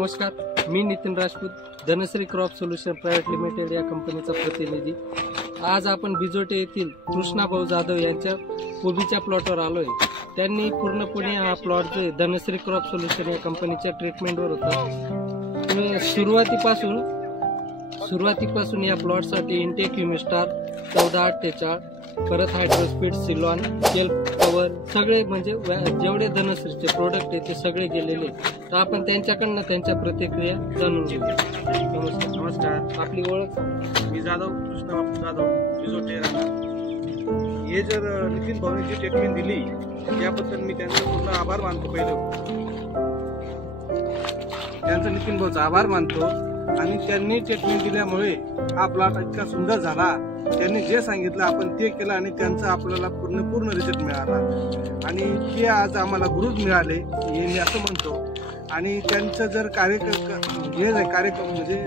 नमस्कार, मी Nitin Rajput, Dhanashree crop solution private limited या कंपनीचा प्रतिनिधी। आज आपण बिजोटे येथील कृष्णाभाऊ जाधव यांच्या कोबीच्या प्लॉटवर आलोय। त्यांनी पूर्णपणे हा प्लॉट जो धनश्री क्रॉप सोल्युशन या कंपनीच्या ट्रीटमेंटवर होता। सुरुवातीपासून या प्लॉटसाठी इंटेक ह्युमिस्टार 1448, परत हायड्रोस्पीड, सिलॉन, केल्प कवर सगळे म्हणजे जेवढे धनश्रीचे प्रोडक्ट आहेत ते सगळे गेलेले। तर आपण त्यांच्याकडनं त्यांच्या प्रतिक्रिया जाणून घेऊ। नमस्कार, आपली ओळख? मी जाधव कृष्णाबाबू जाधव, बिजोटे राहणार। हे जर नितीन भाऊनी जी ट्रीटमेंट दिली त्याबद्दल मी त्यांचा पूर्ण आभार मानतो। पहिलं त्यांचा नितीन भाऊचा आभार मानतो। आणि त्यांनी ट्रीटमेंट दिल्यामुळे हा प्लॉट इतका सुंदर झाला। त्यांनी जे सांगितलं आपण ते केलं आणि त्यांचा आपल्याला पूर्ण रिझल्ट मिळाला आणि ते आज आम्हाला गुरुच मिळाले हे मी असं म्हणतो। आणि त्यांचं जर कार्यक्रम म्हणजे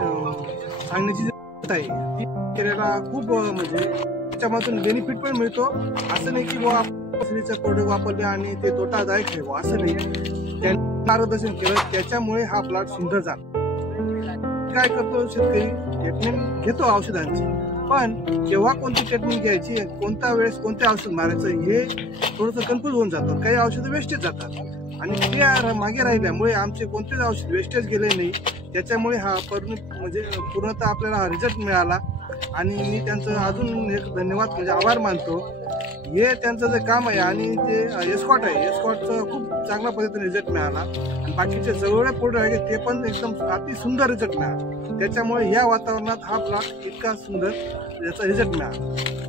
सांगण्याची आहे ती केलेला खूप म्हणजे त्याच्यामधून बेनिफिट पण मिळतो। असं नाही की बुवा धनश्रीचं प्रोडक्ट वापरले आणि ते तोटादायक आहे, असं नाही। त्यांनी मार्गदर्शन केलं त्याच्यामुळे हा प्लॉट सुंदर झाला। काय करतो शेतकरी, ट्रीटमेंट घेतो औषधांची, पण जेव्हा कोणती ट्रीटमेंट घ्यायची, कोणत्या वेळेस कोणते औषध मारायचं हे थोडंसं कन्फ्यूज होऊन जातं। काही औषधं वेस्टेज जातात आणि ते मागे राहिल्यामुळे आमचे कोणतेच औषध वेस्टेज गेले नाही। त्याच्यामुळे हा पूर्णतः आपल्याला हा रिझल्ट मिळाला आणि मी त्यांचं अजून एक धन्यवाद म्हणजे आभार मानतो। हे त्यांचं जे काम आहे आणि ते एस्कॉट आहे, एस्कॉटचं खूप चांगल्या पद्धतीने रिझल्ट मिळाला आणि बाकीचे सगळे प्रोडक्ट आहे ते पण एकदम अति सुंदर रिझल्ट मिळाला। त्याच्यामुळे या वातावरणात हा प्लॉट इतका सुंदर याचा रिझल्ट मिळाला।